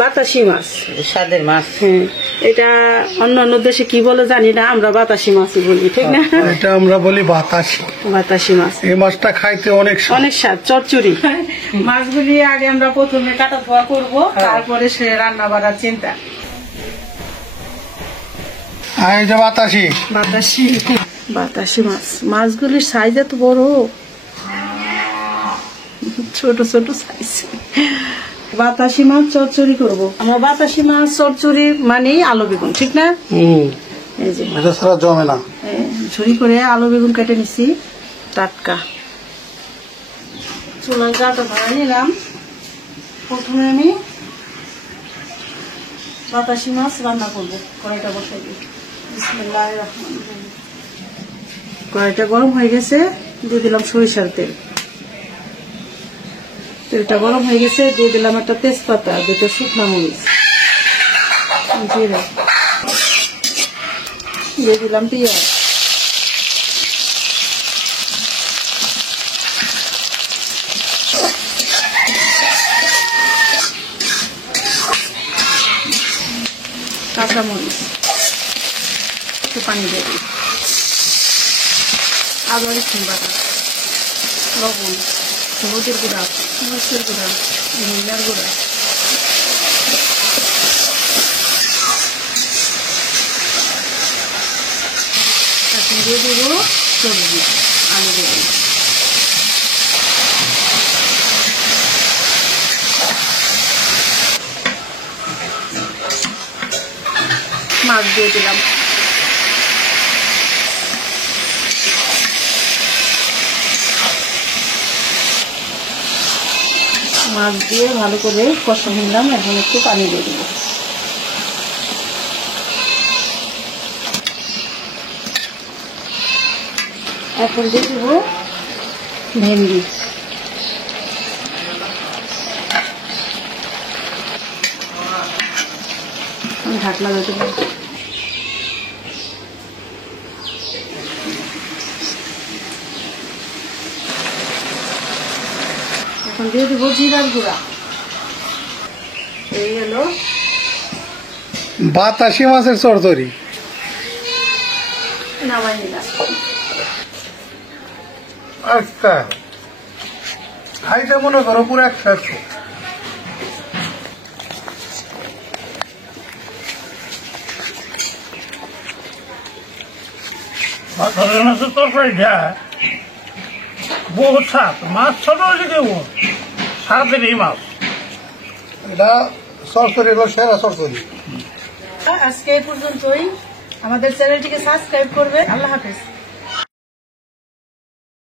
বাতাসি মাছ, স্বাদের মাছ। এটা অন্য অন্য দেশে কি বলে জানি না, আমরা বাতাসি মাছ বলি, ঠিক না? এটা আমরা বলি বাতাসি। বাতাসি মাছ, এই মাছটা খাইতে অনেক অনেক স্বাদ, চচ্চড়ি। মাছগুলি আগে আমরা প্রথমে কাটা ধোয়া করবো, তারপরে সে রান্না বাড়ার চিন্তা। এই যে বাতাসি, বাতাসি বাতাসি মাছ, মাছগুলির সাইজ এত বড়, ছোট ছোট সাইজ। বাতাসি মাছ চচ্চড়ি করবো আমরা। বাতাসি মাছ চচ্চড়ি মানে আলু বেগুন, ঠিক না? এই যে এটা ছাড়া জমে না। ঝুরি করে আলু বেগুন কেটে নিছি টাটকা। চুলার জালটা ধরে নিলাম। প্রথমে আমি বাতাসি মাছ রান্না করবো, কড়াইটা বসাই দিই। বিসমিল্লাহির রহমানির রহিম। কড়াইটা গরম হয়ে গেছে, দিয়ে দিলাম সরিষার তেল। তেলটা গরম হয়ে গেছে, দিয়ে দিলাম একটা তেজপাতা, দুটো শুকনো মরিচ, জিরা, দিয়ে দিলাম পেঁয়াজ, কাঁচামরিচ, একটু পানি দিয়ে দিই, আদা রসুন বাটা, লবণ, হলুদের গুঁড়া, মরিচের গুঁড়া, ধনিয়ার গুঁড়া, এখন দিয়ে দেবো সবজি, আলু দেবো, মাছ দিয়ে দিলাম, মাছ দিয়ে ভালো করে কষা নিলাম। এখন একটু পানি দিয়ে দেবো। এখন দিয়ে দেবো ভেন্ডি, ঢাকনা দিয়ে দেবো। এখন দিয়ে দেবো জিরার গুঁড়া। এই হলো বাতাসি মাছের চচ্চড়ি। নামাই নিলাম। আচ্ছা, খাইতে মনে করো পুরো একসাথে। বাতাসি মাছের তরকারিটা বহুত স্বাদ। মাছ ছোট হয়েছে কেউ স্বাদের এই মাছ। এটা চচ্চড়ি হলো সেরা চচ্চড়ি। আজকে এই পর্যন্তই। আমাদের চ্যানেলটিকে সাবস্ক্রাইব করবে। আল্লাহ হাফেজ।